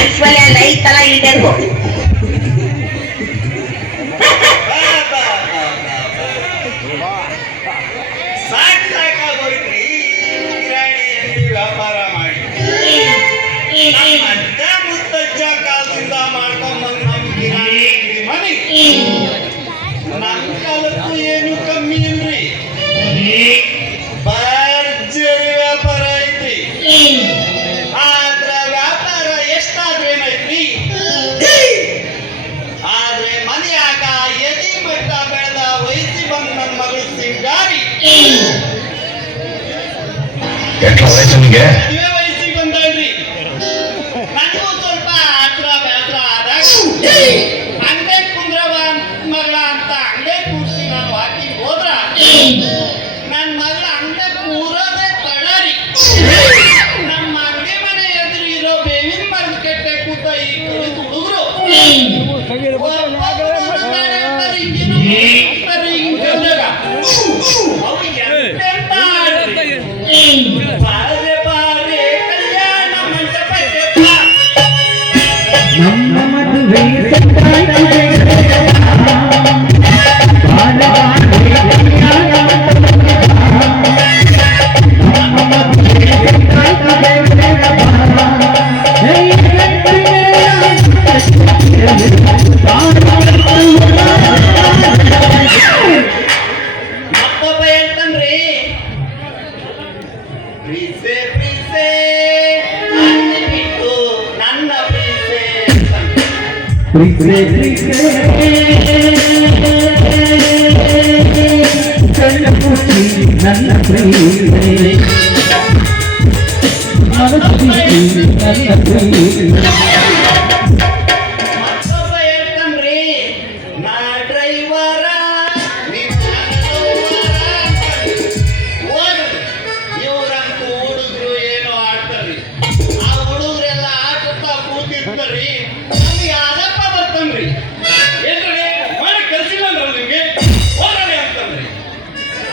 ಐಶ್ವರ್ಯ light ಎಲ್ಲ ಇಡಬೇಕು. ಸಾಕಾಗೋಯ್ತ್ರಿ ಕಿರಾಣಿ ಅಂಗಡಿ ವ್ಯಾಪಾರ ಮಾಡಿ. ಅಜ್ಜ ಮುತ್ತಜ್ಜ ಕಾಲದಿಂದ ಮಾಡ್ಕೊಂಡ್ಬಂದ್ ನಮ್ ಕಿರಾಣಿ ಅಂಗಡಿ ಮನೆ ನಮ್ ಕಾಲಕ್ಕೂ ಏನು ಕಮ್ಮಿ ಇಲ್ರಿ. ಭರ್ಜರಿ ವ್ಯಾಪಾರ ಐತ್ರಿ. ಆದ್ರ ವ್ಯಾಪಾರ ಎಷ್ಟಾದ್ರೇನೈತ್ರಿ, ಆದ್ರೆ ಮನೆಯಾಗ ಎದಿ ಮಟ್ಟ ಬೆಳೆದ ವಯಸ್ಸಿ ಬಂದ್ ನನ್ನ ಮಗಳು ಸಿಂಗಾರಿ ಮದುವೆ ವಯಸ್ಸಿಗೆ ಬಂದಳ್ರಿ. ನನಗೂ ಸ್ವಲ್ಪ ಆತ್ರ ಬ್ಯಾತ್ರ ಆದಾಗ ಅಂಗಡಿ ಕುಂದ್ರವ ಮಗಳ ಅಂತ ಅಂಗಡಿ ಕೂರ್ಸಿ ನಾನು ವಾಕಿಂಗ್ ಹೋದ್ರ ನನ್ನ ಮಗಳ ಅಂಗಡಿ ಕೂರೋದೇ ತಡರಿ. ನಮ್ಮ ಅಂಗಡಿ ಮನೆ ಎದುರು ಇರೋ ಬೇವಿನ ಮರದ ಕೆಟ್ಟೆ ಕೂತ ಈ ಕುಳಿತು ಹುಡುಗರು ಬಾರೆ ಬಾರೆ ಕಲ್ಯಾಣ ಮಂಟಪಕ್ಕೆ ಬಾ. ನಮ್ಮ ಮದುವೆ ಮತ್ತೊಬ್ಬ ಹೇಳ್ತಾನ್ರಿ, ಪ್ರೀಸೆ ಪ್ರೀಸೆ ಅನ್ನಿ ಬಿಟ್ಟು ನನ್ನ ಪ್ರೀಸೆ ನನ್ನ ಪ್ರೀತಿ ಮತ್ತೊಬ್ಬ ಹೇಳ್ತಾನ್ರಿ, ನಾ ಡ್ರೈವರ ಇವ್ರಂತೂ ಹುಡುಗರು ಏನೋ ಆಡ್ತಾರ್ರಿ. ಆ ಹುಡುಗರೆಲ್ಲ ಆಟುತ್ತಾ ಕೂತಿರ್ತಾರ್ರಿ. ಯಾರಪ್ಪ ಬರ್ತನ್ರಿ, ಏನ್ರಿ ಮಾಡಿ ಕಲ್ಸಿಲ್ಲ ಅಂದ್ರಲ್ಲ ನಿಮ್ಗೆ ಹೋಗ್ರಿ ಅಂತಂದ್ರಿ.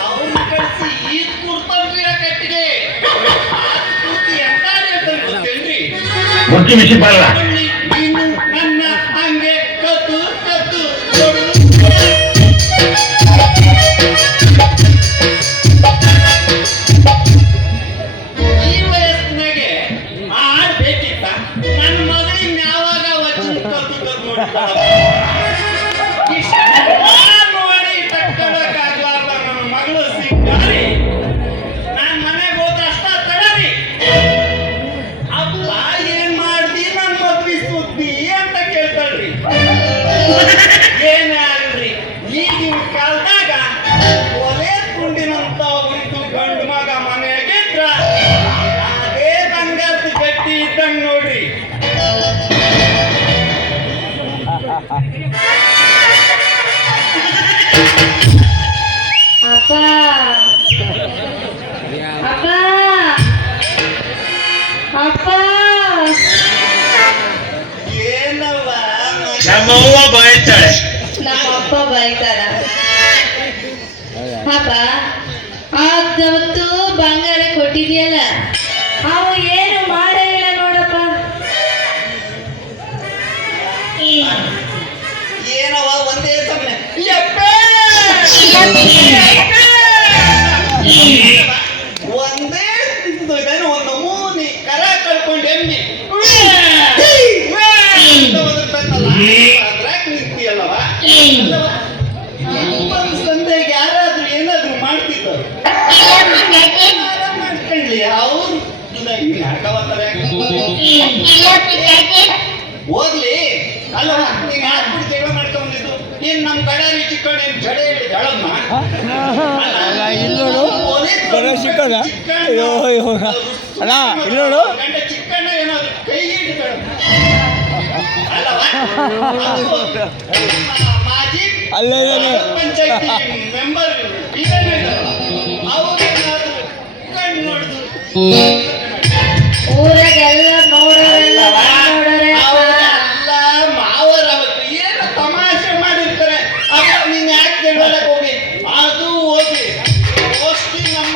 ಅವ್ರನ್ನ ಕಳಿಸಿ ಈದ್ ಕೂರ್ತನ್ರಿ ಆ ಕಟ್ಟಿಗೆ. ಆದ್ ಕೂರ್ತಿ ಎಂತಾರಿ ಅಂತ ಗೊತ್ತೇನ್ರಿ, ನೀನು ನನ್ನ ಹಂಗೆ ಕತ್ತು ಕತ್ತು ಕೊಡು. ಈ ವಯಸ್ಸಿನಾಗೆ ಆಡ್ ಬೇಕಿತ್ತ? ನನ್ನ ಮಗಳಿಗೆ ಯಾವಾಗ ವಚನ ಕತ್ತು ಕತ್ತು ನೋಡಿ ತಕ್ಕಳಕ್ಕಾಗ್ಲಾರ್ದ ನನ್ನ ಮಗಳು ಸಿಕ್ಕಾರಿ. ನಾನ್ ಮನೆಗೆ ಹೋದ ಅಷ್ಟ ತಡರಿ. ಅಪ್ಪ ಏನ್ ಮಾಡ್ದಿ ನನ್ ಮದ್ವಿ ಸುದ್ದಿ ಅಂತ ಕೇಳ್ತಾಳ್ರಿ. ಏನೇ ಆಗ್ರಿ, ಈಗಿನ ಕಾಲದಾಗ ಒಲೆ ತುಂಡಿನಂತ ಒಂದು ಗಂಡು ಮಗ ಮನೆಯಾಗಿದ್ರ ಅದೇ ಬಂಗಾರದ ಗಟ್ಟಿ ಇದ್ದಂಗ್ ನೋಡ್ರಿ. ಅಪ್ಪ ಅಪ್ಪ ಅಪ್ಪ ಏನವ್ವ ನಮ್ಮವ್ವ ಬಾಯ್ತಾಳೆ. ನಮ್ಮ ಅಪ್ಪ ಬೈತಾರ. ಅಪ್ಪ ಅವತ್ತು ಬಂಗಾರ ಕೊಟ್ಟಿದ್ಯಲ್ಲ, ಅವ ಏನು ಮಾಡಿಲ್ಲ ನೋಡಪ್ಪ. ಏನವ ಒಂದೇ ಸಮಯ ಒಂದೇ ಇದೇನೋ ಒಂದು ನಮೂನಿ ಕರ ಕಳ್ಕೊಂಡು ಎಮ್ಮಿ ಅದ್ರಾಗ ನಿಂತಿಯಲ್ಲವ. ಸಂದೆಗೆ ಯಾರಾದ್ರೂ ಏನಾದ್ರೂ ಮಾಡ್ತಿದ್ರು ಮಾಡ್ಕೊಳ್ಳಿ. ಅವ್ರು ಹೋಗ್ಲಿ ಅಲ್ಲವ, ನೀನ್ ಯಾಕೆ ಜಗಳ ಮಾಡ್ಕೊಂಡಿದ್ದು? ನೀನ್ ನಮ್ ಕಡಾರಿ ಚಿಕ್ಕಣ್ಣ ಜಡೆ ಹೇಳಿ ಜಳಮ್ಮ ಗಂಡ ಚಿಕ್ಕಣ್ಣ ಏನಾದ್ರು ಕೈ ಹಿಡಿದ ಮಾಜಿ ಪಂಚಾಯತಿ ಮೆಂಬರ್ ಅವ್ರೇನಾದ್ರು ಕಣ್ಣು ನೋಡುದು ಊರಾಗೆಲ್ಲ ನೋಡೋರೆಲ್ಲ ನೋಡೋರೆ. ಅವರೆಲ್ಲ ಮಾವರ ಏನು ತಮಾಷೆ ಮಾಡಿರ್ತಾರೆ. ಅಪ್ಪ ನೀನ್ ಯಾಕೆ ಜಗಳಕ್ಕೆ ಹೋಗಿ ಅದು ಹೋಗಿ ಮೋಸ್ಟ್ಲಿ ನಮ್ಮ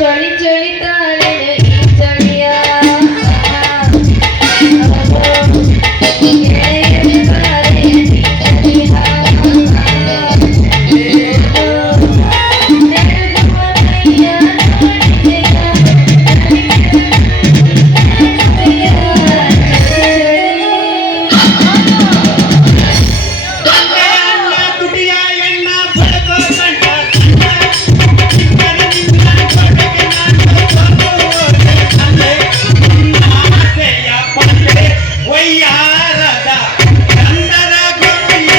ಚಳಿ ಚಳಿ ತಾಳೆ ಚಳಿಯ ಅನ್ನ ತುಟಿಯ ಎಣ್ಣ ಬಡಕೋ ಕಂಡ ವಯ್ಯಾರದ ಚಂದರ ಗೊಂಬಿಯ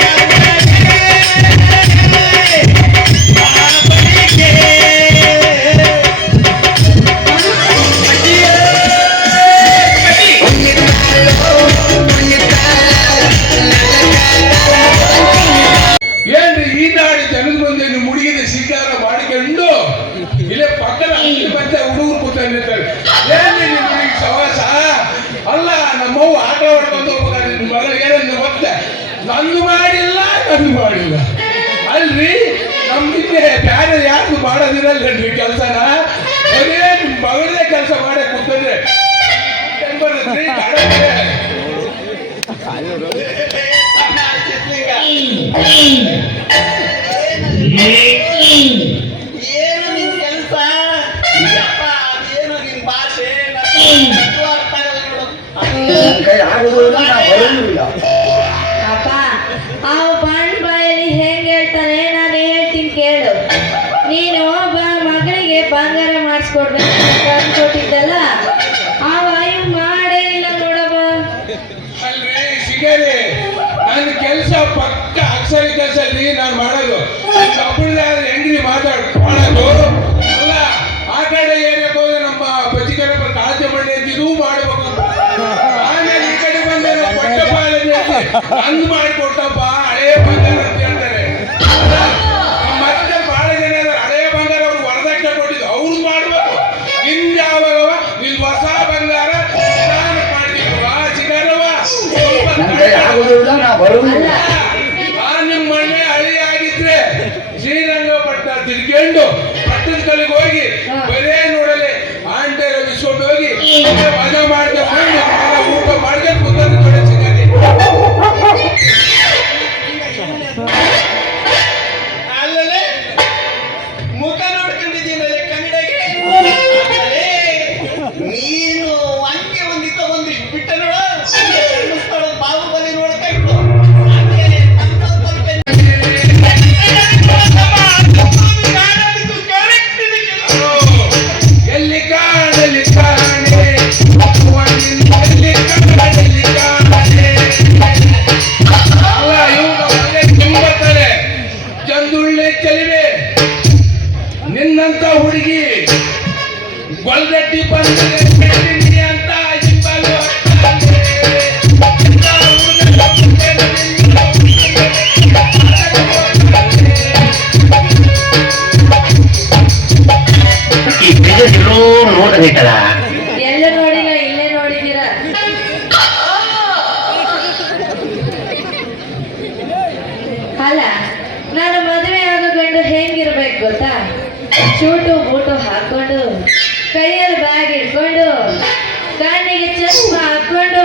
ಏನ್ರಿ ಈ ನಾಡಿ ಜನದ ಮುಂದೆ ನೀವು ಮುಡಿಗಿದ ಸ್ವೀಕಾರ ಮಾಡಿಕೊಂಡು ಇಲ್ಲೇ ಪಕ್ಕದ ಅಂಗಡಿ ಮತ್ತೆ ಹುಡುಗರು ಕೂತ್ಕೊಂಡಿರ್ತಾರೆ. ಏನ್ರಿ ನಿಮ್ಗೆ ಈ ಸವಾಸ? ಅಲ್ಲ ನಮ್ಮವ್ವ ಆಟ ಹೊಡ್ಕೊಂಡು ಹೋಗ್ಬೇಕಾದ್ರೆ ನಿಮ್ಮ ಮಗ ಏನಂದ್ರೆ ಮತ್ತೆ ನಂದು ಮಾಡಿಲ್ಲ ಅಲ್ರಿ ನಮ್ದಿದ್ದೆ ಬೇರೆ ಯಾರು ಮಾಡೋದಿರಲ್ರಿ ಕೆಲಸನ ಬರೀ ನಿಮ್ ಮಗಳೇ ಕೆಲಸ ಮಾಡೇ ಕೂತಂದ್ರೆ ಬರ್ತದ್ರಿ ಏನು ನಿನ್ ಕೆಲಸ ಅದೇನು ನಿನ್ ಭಾಷೆ ನನಗೂ ಅರ್ಥ ಆಗಲ್ಲ ನೋಡು. ಅಪ್ಪ ಅವ್ ಬಣ್ಣ ಬಾಯಲ್ಲಿ ಹೆಂಗ್ ಹೇಳ್ತಾರೆ ನಾನು ಹೇಳ್ತೀನಿ ಕೇಳು. ನೀನು ಒಬ್ಬ ಮಗಳಿಗೆ ಬಂಗಾರ ಮಾಡಿಸ್ಕೊಡ್ಬೇಕು ಕೊಟ್ಟಿದ್ದಲ್ಲ ಅವ ಇವ್ ಮಾಡೇ ಇಲ್ಲ ನೋಡವ. ಅಲ್ರಿ ಸಿಗಲಿ ನನ್ನ ಕೆಲಸ ಪಕ್ಕ ಅಕ್ಷರಿ ಕೆಲಸ ರೀ ನಾನು ಮಾಡೋದು. ಒಬ್ಬಳದಾದ್ರೆ ಹೆಂಗ್ರಿ ಮಾಡೋದು ಅಲ್ಲ. ಆ ಕಡೆ ಏರಿಯಾಕ್ ಹೋದ್ರೆ ನಮ್ಮ ಬಚಿಕರಪ್ಪ ಕಾಳಜಿ ಮಾಡಿ ಅಂತ ಇದೂ ಮಾಡ್ಬೇಕು. ಆಮೇಲೆ ಈ ಕಡೆ ಬಂದ್ರೆ ಕೊಟ್ಟಪ್ಪ ಹಂಗ್ ಮಾಡಿಕೊಟ್ಟಪ್ಪ ಹಳೇ ಬಂಗಾರ ಅಂತ ಹೇಳ್ತಾರೆ. ಮತ್ತೆ ಬಹಳ ಜನ ಇದಾರೆ ಹಳೇ ಬಂಗಾರ ಅವ್ರು ವರದಕ್ಷಿಣೆ ಕೊಟ್ಟಿದ್ದು ಅವ್ರು ಮಾಡ್ಬೇಕು. ನಿಂದ ಯಾವಾಗ ನಿನ್ ಹೊಸ ಬಂಗಾರ ನಿಮ್ ಮನೆ ಹಳಿ ಆಗಿದ್ರೆ ಶ್ರೀರಂಗಪಟ್ಟಣ ತಿರ್ಕೊಂಡು ಪಟ್ಟದ ಕಲ್ಲಿಗೆ ಹೋಗಿ ಬರೇ ನೋಡಲಿ ಆಂಟೆರ ಬಿಸ್ಕೊಂಡು ಹೋಗಿ ಮಜಾ ಮಾಡ್ಕೊಂಡು ಊಟ ಮಾಡ್ಕೊಂಡು ಕೂತ್ಕೊಂಡು ಕಡೆ ಸಿಗಲಿ. ಅಲ್ಲಲೇ ಮುಖ ನೋಡ್ಕೊಂಡಿದ್ದೀನಲ್ಲ ಕನ್ನಡಗೆ. ನೀನು ಹಂಗೆ ಒಂದಿಕ್ಕ ಒಂದಿಷ್ಟು ಬಿಟ್ಟ ನೋಡ ಬಾಹುಬಲಿ ನೋಡ್ಕೊಂಡು ಎಲ್ಲಿ ಕಾಣಲಿ ಕಾಣೆ ಎಲ್ಲಿ ಕಾಣಲಿ ಕಾಣೆ ಅಲ್ಲ ಇವ್ರು ತುಂಬತ್ತಾರೆ ಚಂದುಳ್ಳೆ ಚೆಲಿವೆ ನಿನ್ನಂತ ಹುಡುಗಿ ಗೊಲ್ಗಟ್ಟಿ ಬಂದರೆ ಅಂತ ಇಬ್ಬರು ಈ ಬಿಜೆಪಿ ನೋಡಬೇಕಲ್ಲ. ಎಲ್ಲ ನೋಡಿಲ್ಲ ಇಲ್ಲೇ ನೋಡಿದೀರ. ಅಲ್ಲ ನಾನು ಮದುವೆ ಆಗೋ ಗಂಡು ಹೆಂಗಿರ್ಬೇಕು ಗೊತ್ತಾ? ಶೂಟು ಬೂಟು ಹಾಕೊಂಡು ಕೈಯಲ್ಲಿ ಬ್ಯಾಗ್ ಇಟ್ಕೊಂಡು ಕಣ್ಣಿಗೆ ಚಸ್ಮ ಹಾಕೊಂಡು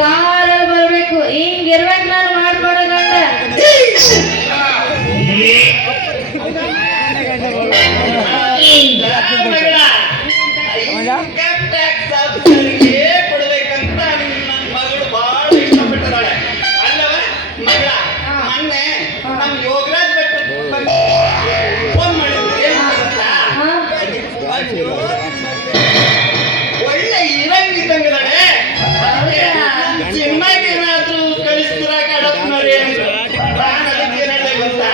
ಕಾರಲ್ಲಿ ಬರ್ಬೇಕು. ಹಿಂಗಿರ್ಬೇಕು ನಾನು ಮಾಡ್ಕೊಡೋ ಗಂಡ. ಇನ್ಕಮ್ ಟ್ಯಾಕ್ಸ್ ಆಫೀಸರ್ಗೆ ಕೊಡ್ಬೇಕಂತ ನನ್ನ ಮಗಳು ಬಹಳ ಇಷ್ಟಪಟ್ಟಿದ್ದಾಳೆ ಅಲ್ಲವ ಮಗಳ. ಮೊನ್ನೆ ನಮ್ ಯೋಗರಾಜ್ ಭಟ್ ಫೋನ್ ಮಾಡಿದ್ರು. ಏನ್ ಗೊತ್ತಾ? ಒಳ್ಳೆ ಇರಂಗಿದ್ದಂಗಿದ್ದಾಳೆ. ಸಿನಿಮಾಗೆ ಏನಾದ್ರೂ ಕಳಿಸ್ತೀರಾ ಕಡಪ್ನವ್ರಿ ಅಂದ್ರು. ನಾನು ಅದಕ್ಕೆ ಏನ್ ಹೇಳಿದೆ ಗೊತ್ತಾ?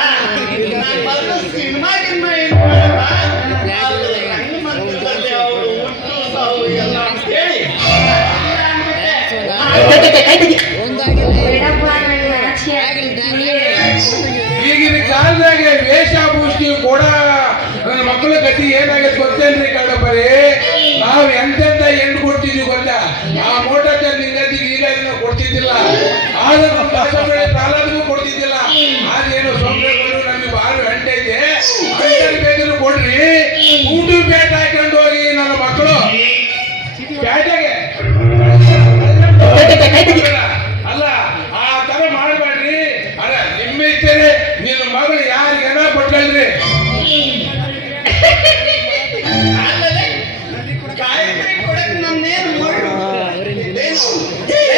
ನನ್ನ ಮಗಳು ಸಿನಿಮಾ ಏನು ಮಾಡಲ್ಲ, ಅವ್ರು ರಂಗ ಮಂದಿರದಲ್ಲಿ ಅವರು ಹುಟ್ಟು ಸಾವು ಎಲ್ಲ ಅಂತ ಹೇಳಿ ಬೇಡಪ್ಪ ನನ್ನ ಆಚೆ ಈಗಿನ ಕಾಲದಾಗ ವೇಷಭೂಷಿ ಕೂಡ ನನ್ನ ಮಕ್ಕಳ ಗತಿ ಏನಾಗೈತೆ ಗೊತ್ತೇನ್ರಿ ಕಡಪರಿ? ನಾವು ಎಂತೆಂತ ಹೆಣ್ಣು ಕೊಡ್ತಿದ್ವಿ ಗೊತ್ತಾ? ಆ ಮೋಟರ್ ನಿಂಗತಿಗೆ ಈಗ ನಾವು ಕೊಡ್ತಿದ್ದಿಲ್ಲ. ಆದ್ರೆ ನಮ್ಮ ಕಷ್ಟಪಡೆ ತಾಲೂಕು ಕೊಡ್ತಿದ್ದಿಲ್ಲ. ಆದೇನು ಸೊಂಬೆಗಳು ನಮಗೆ ಬಾರು ಗಂಟೆ ಇದೆ ಬೇಕಾದ್ರೂ ಕೊಡ್ರಿ. ಊಟ ಬೇಟ ಪ್ಯಾಟೆಗೆ ಅಲ್ಲ ಆ ತರ ಮಾಡ್ಬೇಡ್ರಿ. ಅಲ್ಲ ನಿಮ್ಮ ಇರ್ತೇನೆ ನಿನ್ನ ಮಗಳು ಯಾರಿಗೇನ ಕೊಟ್ಟಲ್ರಿ. ಅಲ್ಲದೆ ಗಾಯತ್ರಿ ಕೊಡಕ್ ನಮ್ನೇನು ಮಾಡು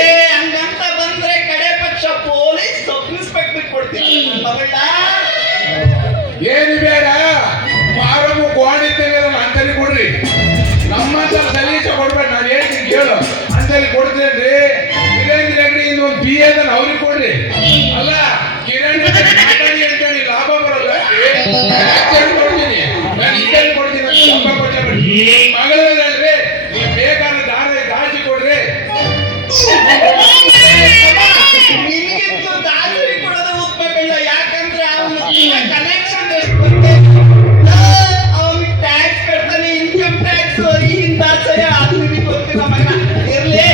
ಏ ಹಂಗಂತ ಬಂದ್ರೆ ಕಡೆ ಪಕ್ಷ ಪೊಲೀಸ್ ಸಬ್ ಇನ್ಸ್ಪೆಕ್ಟರ್ ಕೊಡ್ತೀನಿ ಮಗಳ. ಏನು ಬೇಡ ಮಾರಮ್ಮ ಗೋಣಿದ್ದೇನೆ ಅಂತಲ್ಲಿ ಕೊಡ್ರಿ. ನಮ್ಮಂತ ಸಲೀಸ ಕೊಡ್ಬೇಡ. ನಾನು ಹೇಳ್ತೀನಿ ಕೇಳು, ಅಂತಲ್ಲಿ ಕೊಡ್ತೇನ್ರಿ. ವೀರೇಂದ್ರ ಹೆಗಡೆ ಇನ್ನೊಂದು ಬಿ ಎದನ್ನ ಅವ್ರಿಗೆ ಕೊಡ್ರಿ. ಅಲ್ಲ ಕಿರಣ್ ಮಾತಾಡಿ ಅಂತೇಳಿ ಲಾಭ ಬರಲ್ಲ. ಕೊಡ್ತೀನಿ ನಾನು ಇದನ್ನು ಕೊಡ್ತೀನಿ ಅಂತ ಲಾಭ ಕೊಟ್ಟಬಿಡಿ. ಮಗಳಲ್ರಿ ನೀವು ಬೇಕಾದ ದಾಚಿ ಕೊಡ್ರಿ. ನಿನಗಿಂತೂ ದಾಸರಿ ಕೊಡೋದು ಉತ್ಪತ್ತಿಲ್ಲ. ಯಾಕಂದ್ರೆ ಅವನ ಕನೆಕ್ಷನ್ ಎಷ್ಟು ಬರುತ್ತೆ. ಅವನಿಗೆ ಟ್ಯಾಕ್ಸ್ ಕಟ್ತಾನೆ, ಇನ್ಕಮ್ ಟ್ಯಾಕ್ಸ್. ಈ ದಾಸರಿ ಅದು ನಿಮಗೆ ಗೊತ್ತಿಲ್ಲ ಮಗ. ಇರ್ಲಿ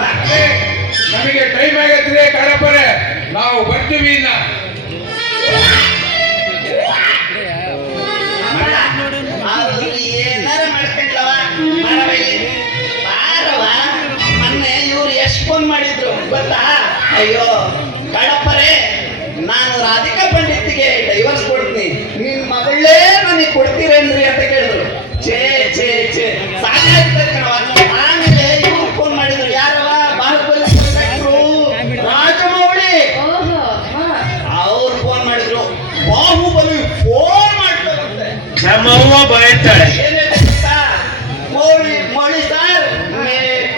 ಮತ್ತೆ ನಮಗೆ ಟೈಮ್ ಆಗತ್ರಿ ಕಡಪರೆ, ನಾವು ಬರ್ತೀವಿ ಇನ್ನ. ಏನಾರ ಮಾಡ್ಕೊಂಡ್ಲವ ಬಾರವ. ಮೊನ್ನೆ ಇವ್ರು ಎಷ್ಟು ಫೋನ್ ಮಾಡಿದ್ರು ಗೊತ್ತಾ? ಅಯ್ಯೋ ಕಡಪರೆ, ನಾನು ರಾಧಿಕಾ ಪಂಡಿತ್ಗೆ ಡೈವರ್ಸ್ ಕೊಡ್ತೀನಿ, ನಿನ್ ಮಗಳೇ ನನಗೆ ಕೊಡ್ತೀರೇನ್ರಿ ಅಂತ ಕೇಳಿದ್ರು. ಛೇ ಛೇ ಛೇ ಸಾಕಾಯ್ತು ಕಣವ. ಆಮೇಲೆ ಇವ್ರು ಫೋನ್ ಮಾಡಿದ್ರು. ಯಾರವ? ಬಾಹುಬಲಿ ರಾಜಮೌಳಿ ಓಹೋ ಹಾ. ಅವ್ರು ಫೋನ್ ಮಾಡಿದ್ರು. ಬಾಹುಬಲಿ ಫೋನ್ ಮಾಡ್ತಾರಂತೆ. ನಮ್ಮವ್ವ ಬೈತಾಳೆ. ಏನಿದೆ ಗೊತ್ತಾ? ಮೌಳಿ ಸರ್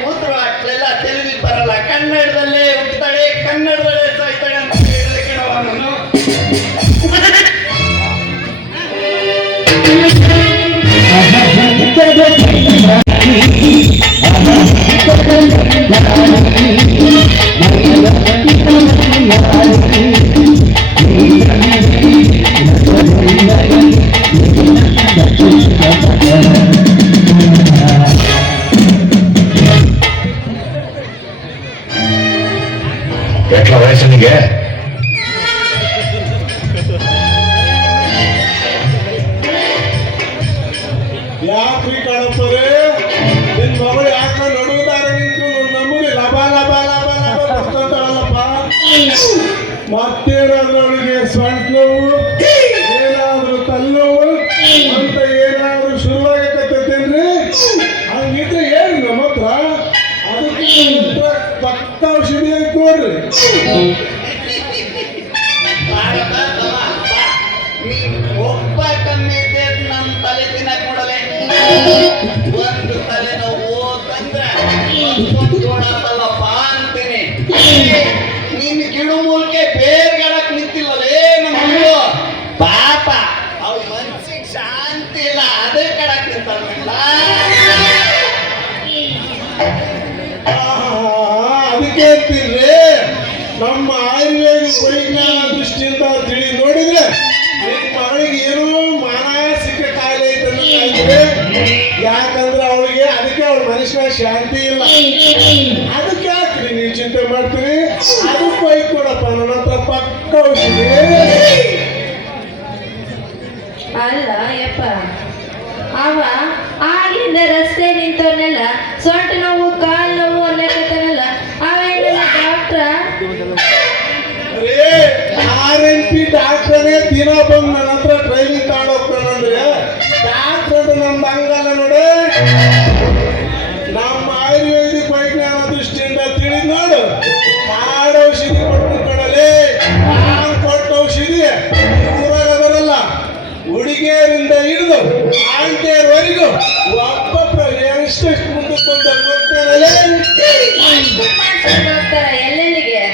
ಕೂತ್ರು ಅಟ್ಲೆಲ್ಲ ತೆಲುಗಿಗೆ ಬರಲ್ಲ, ಕನ್ನಡದಲ್ಲೇ ಹುಟ್ಟುತ್ತಾಳೆ, ಕನ್ನಡದಲ್ಲೇ ಸಾಯ್ತಾಳೆ ಅಂತ ಹೇಳಿದೆ ಕಣವ ನಾನು. ಎಟ್ಲ ವಯಸ್ಸನಿಗೆ ಯಾಕ್ರಿ ಕಡಪರೆ, ನಿನ್ ಮಗಳು ಯಾಕ ನಡುವುದಾರ ನಿಂತು ನಮಗೆ ಲಬ ಲಬ ಲಬ ಲಬ ಬರ್ತಾಳಲ್ಲಪ್ಪ. ಮತ್ತೇನಾದ್ರೂ ಅವಳಿಗೆ ಸ್ವಂಟ ನೋವು, ಏನಾದ್ರೂ ತಲೆನೋವು ಅಂತ ಏನಾದ್ರೂ ಶುರುವಾಗತ್ತೇನ್ರಿ? ಹಂಗಿದ್ರೆ ಹೇಳಿ ನಮ್ಮ ಹತ್ರ, ಅದಕ್ಕೆ ಪಕ್ಕ ಔಷಧಿ ಅಂತ ನೋಡ್ರಿ. ನೀನ್ ಒಬ್ಬ ಕಮ್ಮಿ ಇದೆ ನಮ್ ತಲೆ ತಿನ್ನಕ್ ನೋಡಲೆ. ಒಂದು ತಲೆ ನೋವು ತಂದ್ರೆ ಜೋಡಾತಲ್ಲಪ್ಪ ಅಂತೀನಿ. ನಿನ್ ಗಿಡು ಮೂಲಕ ಬೇರ್ಗಡಕ್ ನಿಂತಿಲ್ಲಲೇ ನಮ್ಮ ಮಗಳು. ಪಾಪ ಅವ್ಳ ಮನ್ಸಿಗೆ ಶಾಂತಿ ಇಲ್ಲ, ಅದೇ ಕಡಕ್ ನಿಂತಾಳ. ಅದಕ್ಕೆ ಅಂತೀರಿ ನಮ್ಮ ಆಯುರ್ವೇದಿಕ್ ವೈಜ್ಞಾನ ದೃಷ್ಟಿಯಿಂದ ತಿಳಿ ನೋಡಿದ್ರೆ ನಿಮ್ಮ ಮಗಳಿಗೆ ಏನೋ ಮಾನಸಿಕ ಕಾಯಿಲೆ ಐತೆ. ಯಾಕಂದ್ರೆ ಅವಳಿಗೆ ಅದಕ್ಕೆ ಅವಳ ಮನುಷ್ಯನ ಶಾಂತಿ ಇಲ್ಲ. ಅದಕ್ಕೆ ಯಾಕ್ರಿ ನೀವು ಚಿಂತೆ ಮಾಡ್ತೀರಿ? ಅದಕ್ಕೆ ಬೈಕ್ ಕೊಡಪ್ಪ, ನನ್ನ ಹತ್ರ ಪಕ್ಕ ಔಷಧಿ. ಅಲ್ಲ ಯಪ್ಪ, ಅವ ಆಗಿಂದ ರಸ್ತೆ ನಿಂತವನ್ನೆಲ್ಲ ಸೊಂಟ ನೋವು ಕಾಲು ನೋವು ಅನ್ನಕತ್ತಾನಲ್ಲ, ಅವೇನೆಲ್ಲ ಡಾಕ್ಟ್ರ? RNP ಡಾಕ್ಟರೇ ದಿನ ಬಂದು ನನ್ನ ಹತ್ರ ಟ್ರೈನಿಂಗ್ ತಗೊಂಡೋಗ್ತಾನಂದ್ರೆ ಡಾಕ್ಟರ್ ನಮ್ದು ಹಂಗಲ್ಲ ನೋಡಿ. ನಮ್ಮ ಆಯುರ್ವೇದಿಕ್ ವೈಜ್ಞಾನ ದೃಷ್ಟಿಯಿಂದ ತಿಳಿದ್ ನೋಡು, ಕಾಡು ಔಷಧಿ ಕೊಟ್ಟು ಕೊಡಲಿ. ನಾನು ಕೊಟ್ಟ ಔಷಧಿ ಊರಾಗ ಬರಲ್ಲ, ಹುಡುಗಿಯರಿಂದ ಹಿಡಿದು ಆಂಟಿಯರ್ವರೆಗೂ ಒಬ್ಬೊಬ್ಬರು ಎಷ್ಟೆಷ್ಟು ಮುಂದಕ್ಕೆ ಬಂದಾಗ ಹೋಗ್ತಾರಲ್ಲೇ. ಹೋಗ್ತಾರ ಎಲ್ಲೆಲ್ಲಿಗೆ?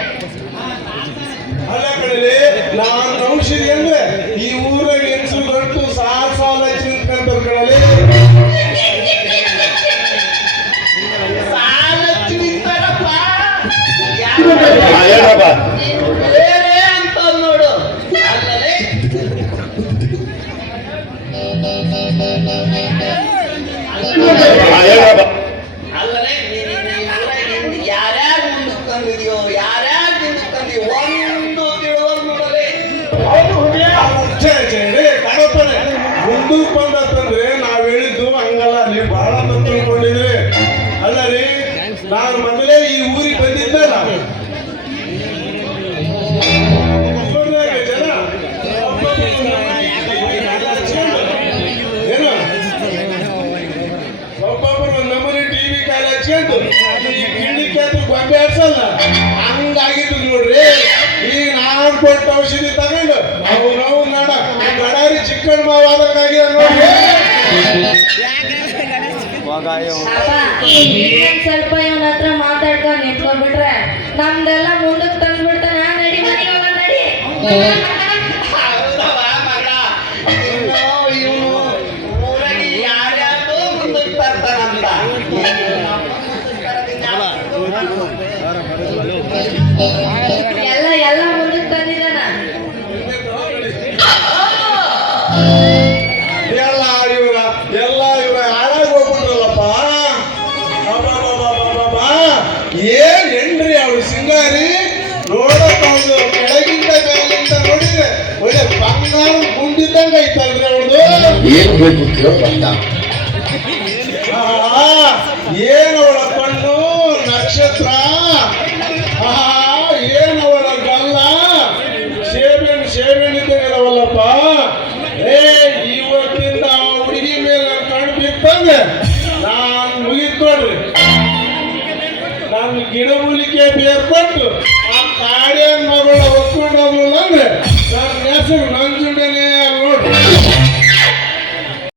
ಅಲ್ಲ ಕಡಲೆ, ನಾನು ಔಷಧಿ ಅಂದ್ರೆ ಈ ಊರಾಗ ಹೆಂಗಸರು ಗಂಟು ಸಾಲ ಚಿಂತ್ಕೊಂತಾರೆ ಕಡಲೆ. ಸಾಲ ಚಿಂತಾರಪ್ಪ. ಹೇಳಪ್ಪ. ಬೇರೆ ಅಂತ ನೋಡು. ಅಲ್ಲದೆ ಹೇಳಪ್ಪ. ಅಲ್ಲದೆ ಯಾರ್ಯಾರು ಮುಂದಕ್ಕೆ ತಂದಿದ್ಯೋ, ಯಾರ್ಯಾರು ಮುಂದಕ್ಕೆ ತಂದಿಯೋ ಒಂದು ತಿಳುವಲ್ ನೋಡಲೆ. ಕಡಪನೆ ಮುಂದಕ್ಕೆ ಬಂದತ್ತಂದ್ರೆ ನಾವ್ ಹೇಳಿದ್ದು ಹಂಗಲ್ಲ, ನೀವು ಬಹಳ ಮಂದಿ ಹಚ್ಕೊಂಡು ಈ ಗಿಡಕ್ಕೆ ಅದು ಗೊಂಬೆ ಹಚ್ಚಲ್ಲ ಹಂಗಾಗಿದ್ದು ನೋಡ್ರಿ. ಈಗ ನಾನು ಕೊಟ್ಟ ಔಷಧಿ ತಗೊಂಡು ನಾವು ನಾಡ ಗಡಾರಿ ಚಿಕ್ಕಣ್ಣ ಮಾವ ಆದಂಗಾಗಿದೆ ನೋಡ್ರಿ. ಅಪ್ಪ ಇನ್ನೊಂದ್ ಸ್ವಲ್ಪ ಇವನ ಹತ್ರ ಮಾತಾಡ್ಕೊಂಡು ನಿಂತ್ಕೊಂಡ್ಬಿಟ್ರೆ ನಮ್ದೆಲ್ಲ ಮುಂದಕ್ಕೆ ತಂದ್ಬಿಡ್ತಾನ. ನಡಿ ಮನೆಗೆ ಹೋಗೋಣ, ನಡಿ. ಹೌದವ್ವ ಮಗಳ, ಇವನು ಊರಾಗಿ ಯಾರ್ಯಾರ್ದೋ ಮುಂದಕ್ಕೆ ತರ್ತಾನಂತ. ಎಲ್ಲ ಮುಂದಕ್ಕೆ ತಂದಿದ್ದಾನ. ಎಲ್ಲ ಇವ್ರ ಹಾಳಾಗಿ ಹೋಗ್ಬಿಟ್ರಲ್ಲಪ್ಪ. ಏನ್ ಹೆಣ್ರಿ ಅವ್ರು ಸಿಂಗಾರಿ ನೋಡಪ್ಪ. ಅವ್ರು ಕೆಳಗಿಂದ ಮೇಲಿಂದ ನೋಡಿದ್ರೆ ಒಳ್ಳೆ ಬಂಗಾರ ಗುಂಡಿದ್ದಂಗ ಐತಲ್ರಿ ಅವ್ರದ್ದು. ಏನು ಬೇಕು ಕೇಳೋದ? ಏನವಳ ಕಣ್ಣು ನಕ್ಷತ್ರ, ಏನವಳ ಗಲ್ಲ ಸೇವೆನಿದ್ದಾಗಲ್ಲವಲ್ಲಪ್ಪ. ಇವತ್ತಿಂದ ಆ ಹುಡುಗಿ ಮೇಲೆ ನನ್ನ ಕಣ್ಣು ಬಿತ್ತಂದ್ರೆ ನಾನು ಮುಗಿತ್ ನೋಡ್ರಿ. ನಾನು ಗಿಡಮೂಲಿಕೆ ಬೇರ್ಪಟ್ಟು ಆ ಕಾಡಿಯನ್ ಮಗಳ ಒಪ್ಕೊಂಡೋಗ್ಲಿಲ್ಲ ಅಂದ್ರೆ ನನ್ನ ಹೆಸರು ನಂಜುಂಡನೇ